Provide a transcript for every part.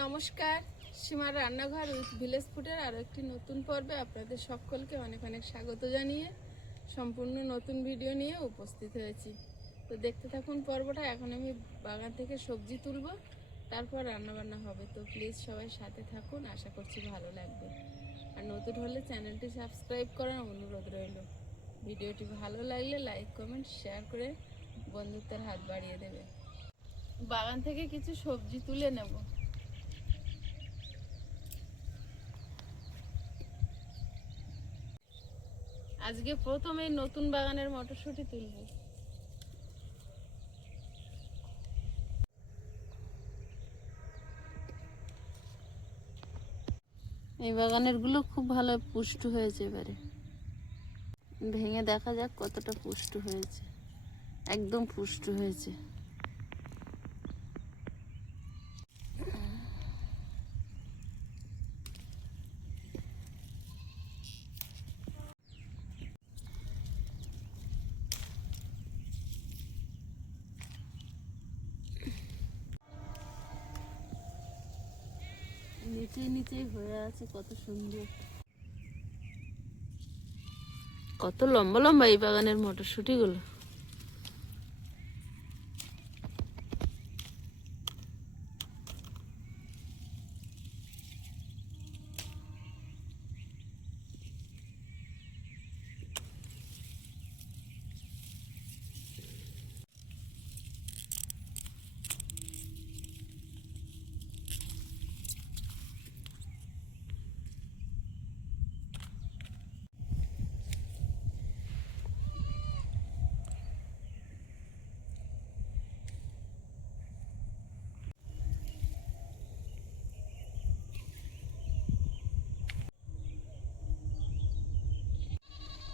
নমস্কার, সীমার রান্নাঘর উইথ ভিলেজ ফুডের আরও একটি নতুন পর্বে আপনাদের সকলকে অনেক অনেক স্বাগত জানিয়ে সম্পূর্ণ নতুন ভিডিও নিয়ে উপস্থিত হয়েছি। তো দেখতে থাকুন পর্বটা। এখন আমি বাগান থেকে সবজি তুলব, তারপর রান্নাবান্না হবে। তো প্লিজ সবাই সাথে থাকুন, আশা করছি ভালো লাগবে। আর নতুন হলে চ্যানেলটি সাবস্ক্রাইব করার অনুরোধ রইল। ভিডিওটি ভালো লাগলে লাইক কমেন্ট শেয়ার করে বন্ধুত্বের হাত বাড়িয়ে দেবে। বাগান থেকে কিছু সবজি তুলে নেব। আজকে প্রথম এই নতুন বাগানের মটরশুঁটি তুলব। এই বাগানের গুলো খুব ভালো পুষ্ট হয়েছে। এবারে ভেঙে দেখা যাক কতটা পুষ্ট হয়েছে। একদম পুষ্ট হয়েছে। নিচে নিচেই হয়ে আছে, কত সুন্দর, কত লম্বা লম্বা এই বাগানের মটরশুঁটি গুলো।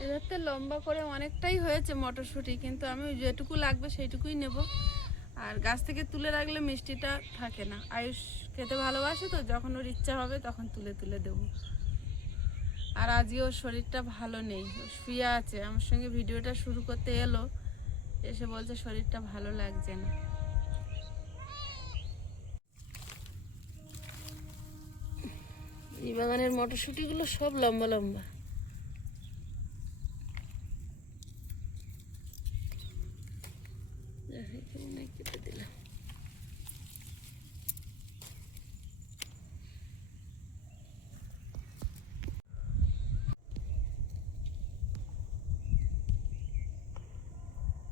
এবার তো লম্বা করে অনেকটাই হয়েছে মটরশুঁটি, কিন্তু আমি যেটুকু লাগবে সেইটুকুই নেব। আর গাছ থেকে তুলে রাখলে মিষ্টিটা থাকে না। আয়ুষ খেতে ভালোবাসে, তো যখন ওর ইচ্ছা হবে তখন তুলে তুলে দেবো। আর আজকে ওর শরীরটা ভালো নেই, ও শুয়ে আছে। আমার সঙ্গে ভিডিওটা শুরু করতে এলো, এসে বলছে শরীরটা ভালো লাগছে না। এই বাগানের মটরশুঁটিগুলো সব লম্বা লম্বা। কেটে দিলাম।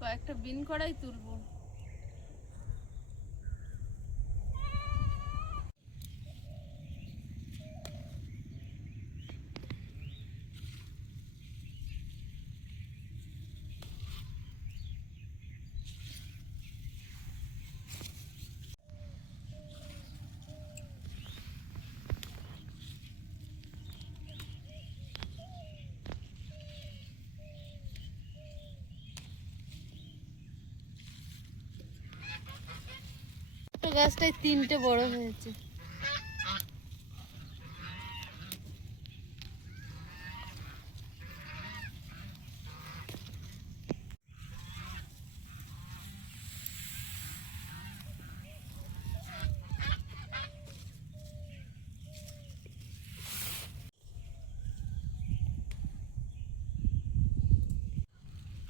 কয়েকটা বিন কড়াই তুলবো। গাছটায় তিনটে বড় হয়েছে।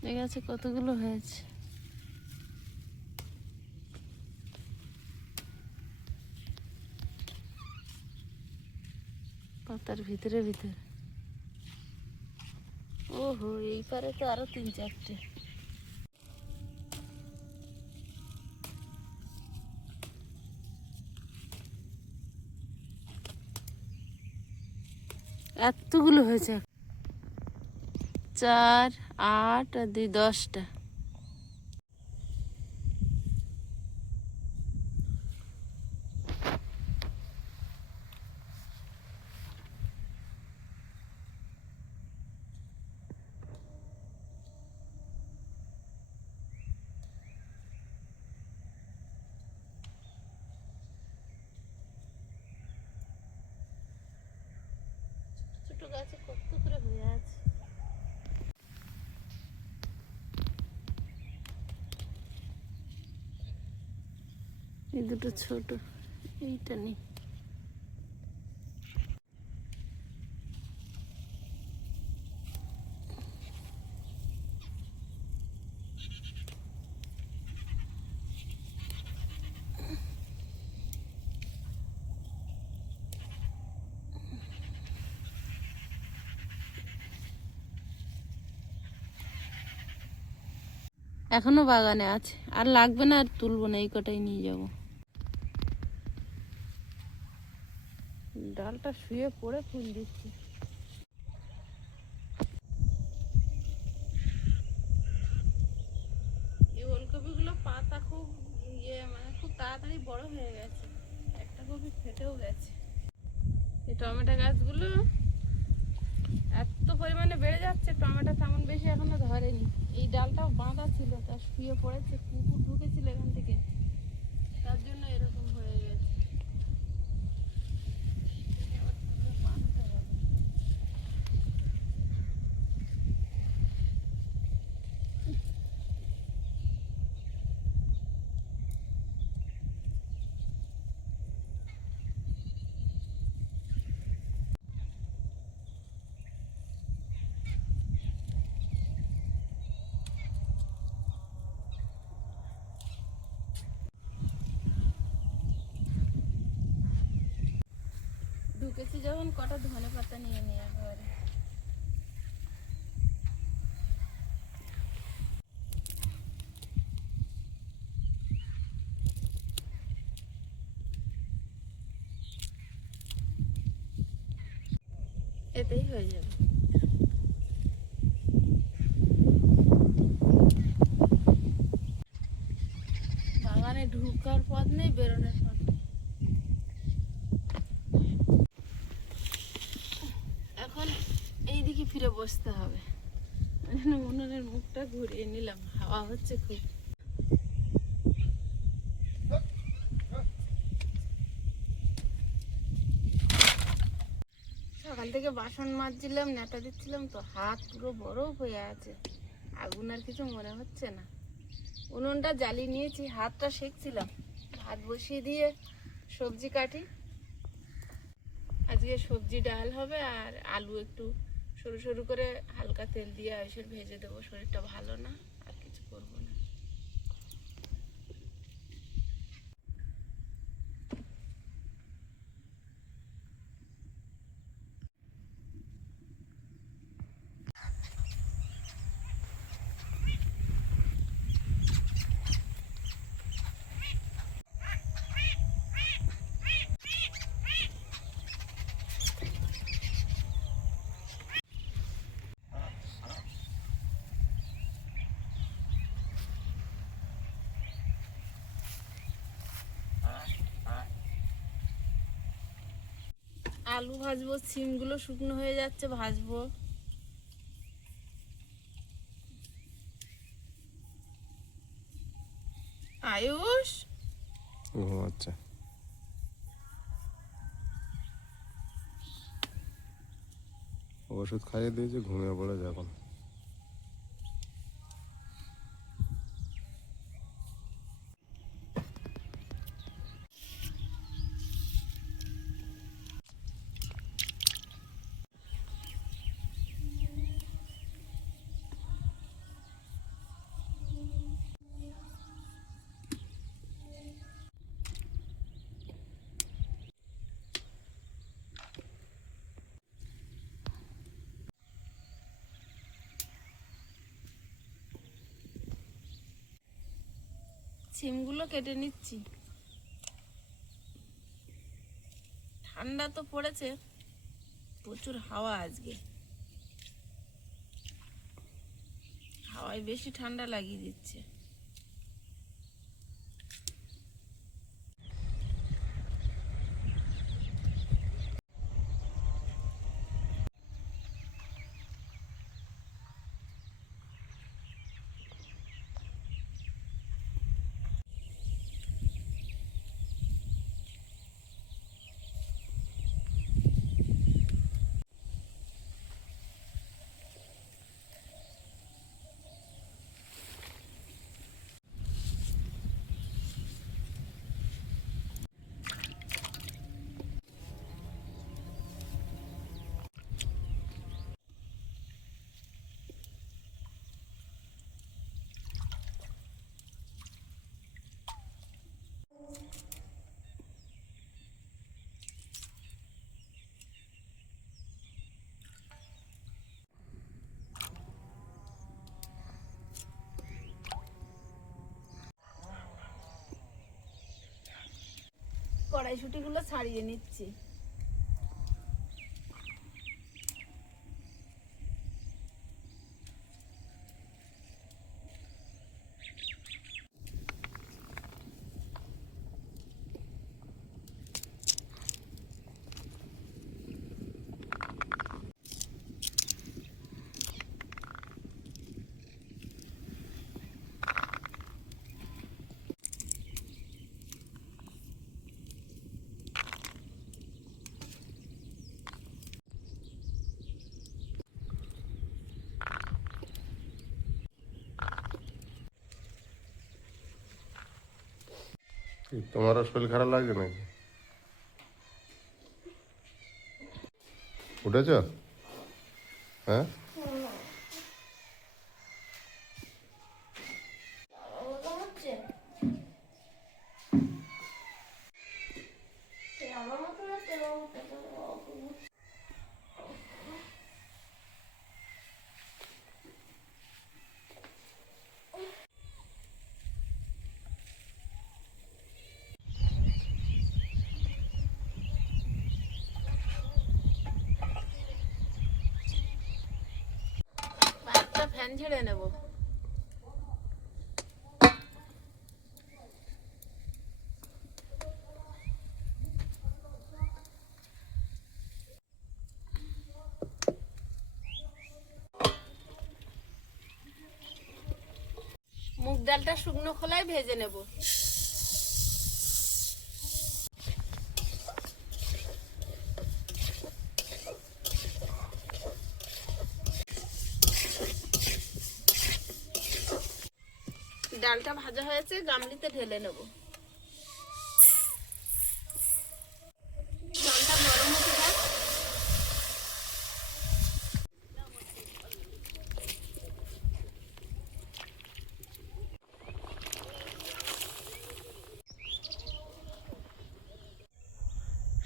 এই গাছে কতগুলো হয়েছে। পাতার ভিতরে ভিতরে। ওহো, এই পারে তো আরো তিন চারটে। এতগুলো হয়েছে। 4, 8 আর 2, 10টা। ছোট গাছে কত করে হয়ে আছে। এই দুটো ছোট, এইটা নেই। এখনো বাগানে আছে, আর লাগবে না, আর তুলবো না, এই কটাই নিয়ে যাব। ডালটা শুয়ে পড়ে ফুল দিচ্ছে। এই ওলকপিগুলো পাতা খুব মানে খুব তাড়াতাড়ি বড় হয়ে গেছে, একটা কপি ফেটেও গেছে। এই টমেটো গাছগুলো এত পরিমাণে বেড়ে যাচ্ছে, টমেটো তেমন বেশি এখনো ধরেনি। এই ডালটাও বাঁধা ছিল, তা শুয়ে পড়েছে, কুকুর ঢুকেছিল এখান থেকে, তার জন্য এরকম হয়ে গেছে। বাঁধতে হবে। ঢুকেছি যখন কটা ধনে পাতা নিয়ে নিয়ে একেবারে। এতেই হয়ে যাবে। বাগানে ঢুকার পথ নেই, বেরোনোর পথ নেই। এখন এইদিকে ফিরে বসতে হবে। উনুনের মুখটা ঘুরিয়ে নিলাম, হাওয়া হচ্ছে খুব। সকাল থেকে বাসন মাজছিলাম, নেতা দিচ্ছিলাম, তো হাত পুরো বরফ হয়ে আছে। আগুন আর কিছু মনে হচ্ছে না। উনুনটা জ্বালিয়ে নিয়েছি, হাতটা সেঁকছিলাম। ভাত বসিয়ে দিয়ে সবজি কাটি। আজকে সবজি ডাল হবে, আর আলু একটু সরু সরু করে হালকা তেল দিয়ে আইসের ভেজে দেবো। শরীরটা ভালো না, আর কিছু করবো না। আলু ভাজবো, সিমগুলো শুকনো হয়ে যাচ্ছে, ভাজবো। আয়ুষ ঘুমাচ্ছে। ওষুধ খাইয়ে দিয়েছে, ঘুমিয়ে পড়েছে এখন। সিমগুলো কেটে নিচ্ছি। ঠান্ডা তো পড়েছে, প্রচুর হাওয়া আজকে। হাওয়ায় বেশি ঠান্ডা লাগিয়ে দিচ্ছে। কড়াইশুঁটিগুলো ছাড়িয়ে নিচ্ছি। তোমারও শরীর খারাপ লাগছে নাকি? উঠেছ? হ্যাঁ, একটা ফ্যান ঝেড়ে নেব। মুগ ডালটা শুকনো খোলায় ভেজে নেব। ডালটা ভাজা হয়েছে, গামলিতে ঢেলে নেব। জলটা গরম হতে থাক।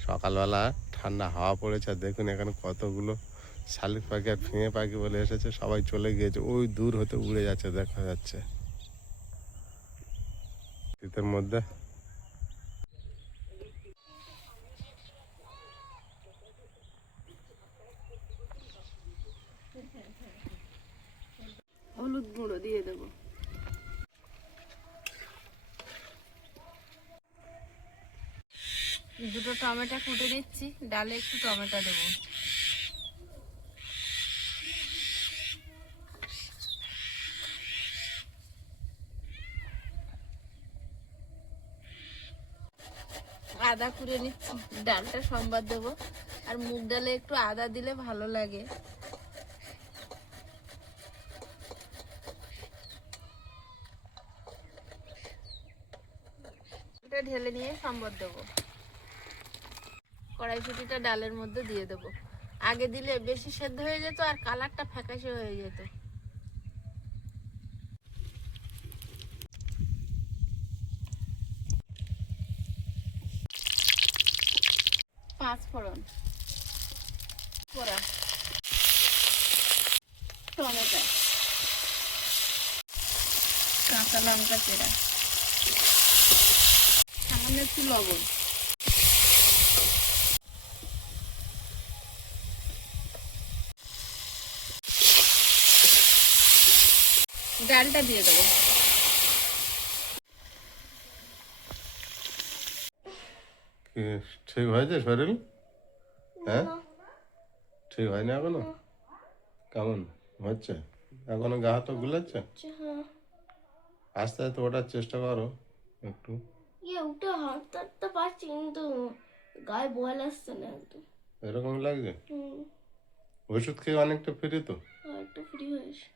সকালবেলা ঠান্ডা হাওয়া পড়েছে, আর দেখুন এখানে কতগুলো শালিক পাখি আর ফিঙে পাখি বলে এসেছে, সবাই চলে গিয়েছে, ওই দূর হতে উড়ে যাচ্ছে, দেখা যাচ্ছে শীতের মধ্যে। হলুদ গুঁড়ো দিয়ে দেব। দুটো টমেটো কুটে নিচ্ছি, ডালে একটু টমেটো দেবো। আদা কুড়ে নিচ্ছি, ডালটা সম্বাদ দেবো। আর মুগ ডালে একটু আদা দিলে ভালো লাগে। এটা ঢেলে নিয়ে সম্বাদ দেবো। কড়াইশুঁটিটা ডালের মধ্যে দিয়ে দেবো। আগে দিলে বেশি সেদ্ধ হয়ে যেত আর কালারটা ফ্যাকাশে হয়ে যেত। পাঁচ ফোড়ন, টমেটো, কাঁচা লঙ্কা চেরা, সামান্য একটু লবণ। ডালটা দিয়ে দেবো। ঠিক হয়েছে শরীর? হ্যাঁ, ঠিক হয়নি এখনো? কেমন হচ্ছে? এখনো গা হাত গুলাচ্ছে? আস্তে আস্তে ওঠার চেষ্টা করো একটু। উঠে হাঁটতে পারছি কিন্তু গায়ে বল আসছে না একদম। এরকম লাগছে? ওষুধ খেয়ে অনেকটা ফ্রি তো? একটু ফ্রি হয়েছে।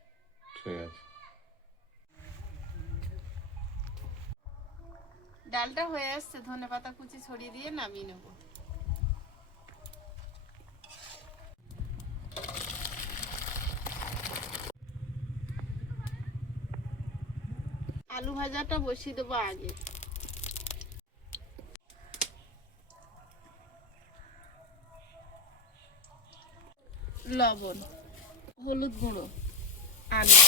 ঠিক আছে। ডালটা হয়ে আসছে, ধনেপাতা কুচি ছড়িয়ে দিয়ে নামিয়ে নেব। আলু ভাজাটা বসিয়ে দেবো আগে। লবণ, হলুদ গুঁড়ো, আলু,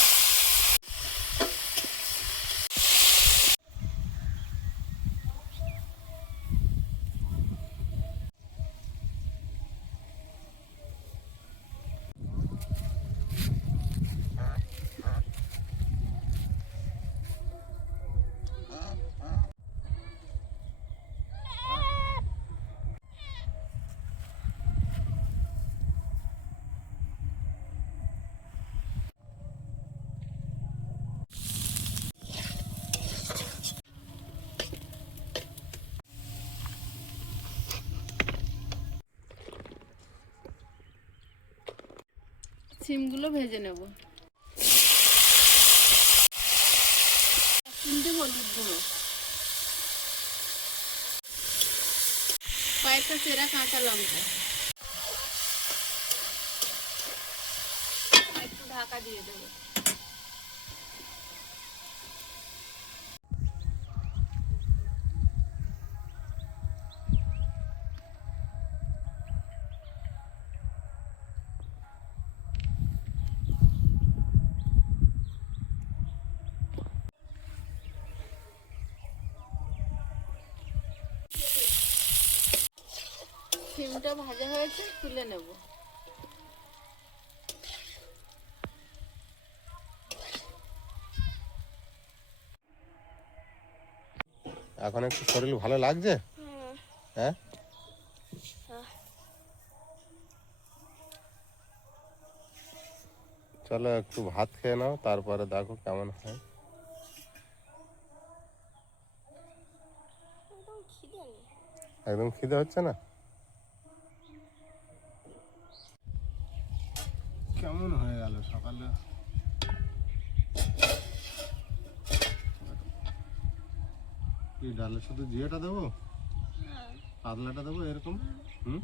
সিমগুলো ভেজে নেব। 3টে হলুদ গুঁড়ো, কয়েকটা চেরা কাঁচা লঙ্কা, একটু ঢাকা দিয়ে দেবো। সিমটা ভাজা হয়েছে, তুলে নেব। এখন একটু শরীর ভালো লাগছে? হ্যাঁ, চলো একটু ভাত খেয়ে নাও, তারপরে দেখো কেমন হয়। একদম খিদে হচ্ছে না? কেমন হয়ে গেল সকালে? কি ডালের সাথে জিরাটা দেবো, পাতলাটা দেবো এরকম? হুম,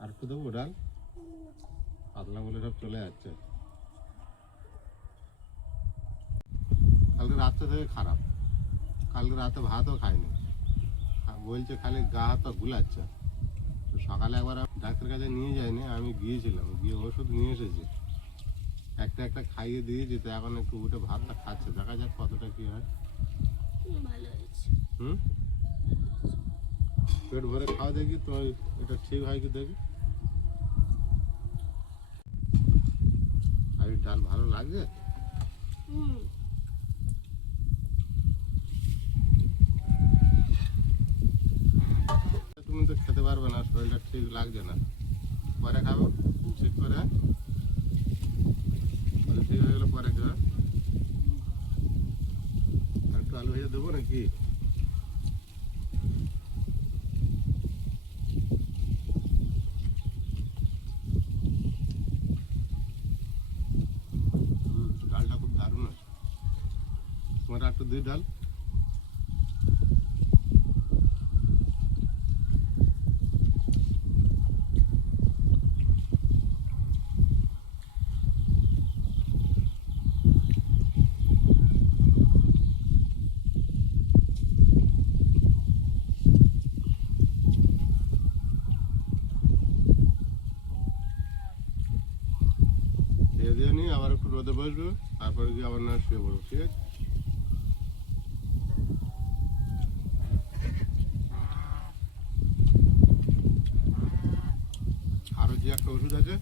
আর একটু দেবো ডাল? পাতলা বলে সব চলে যাচ্ছে। কালকে রাত্রে থেকে খারাপ, কালকে রাতে ভাতও খাইনি, বলছে খালি গা হাত পা গুলাচ্ছে। তো সকালে একবার ডাক্তারের কাছে নিয়ে যায়নি, আমি গিয়েছিলাম, গিয়ে ওষুধ নিয়ে এসেছি, একটা একটা খাইয়ে দিয়েছি। তো এখন একটু উঠে ভাতটা খাচ্ছে, দেখা যাক কতটা কি হয়। ভালো হয়েছে। হুম, পেট ভরে খাওয়া দেখি তো, এটা ঠিক হয় কি দেখি। আর এই ডাল ভালো লাগছে? তুমি তো খেতে পারবে না, শরীরটা ঠিক লাগছে না, পরে খাবো ঠিক করে, ঠিক হয়ে গেলে পরে খাবে। একটু আলু ভেজে দেবো নাকি? ডালটা খুব দারুণ আছে। তোমার একটু দিই ডাল। খেয়ে দিয়ে নিয়ে আবার একটু রোদে বসবো, তারপরে গিয়ে আবার না শুয়ে পড়বো, ঠিক আছে? আরো যে একটা ওষুধ আছে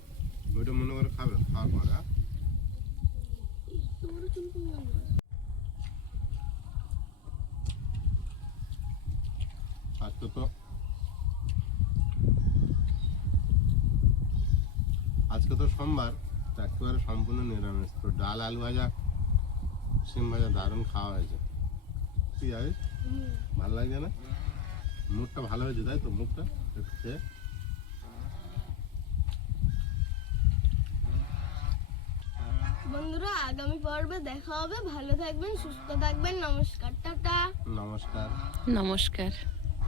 ওইটা মনে করে খাবে, খাওয়ার পরে। আজকে তো সোমবার, তো একেবারে সম্পূর্ণ নিরামিষ। তো ডাল আলু ভাজা সিম ভাজা দারুণ খাওয়া হয়েছে। কি জানিস, ভালো লাগছে না? মুখটা ভালো হয়েছে তাই তো? মুখটা একটু খেয়ে বন্ধুরা, আগামী পর্বে দেখা হবে। ভালো থাকবেন, সুস্থ থাকবেন। নমস্কার, টাটা। নমস্কার। নমস্কার।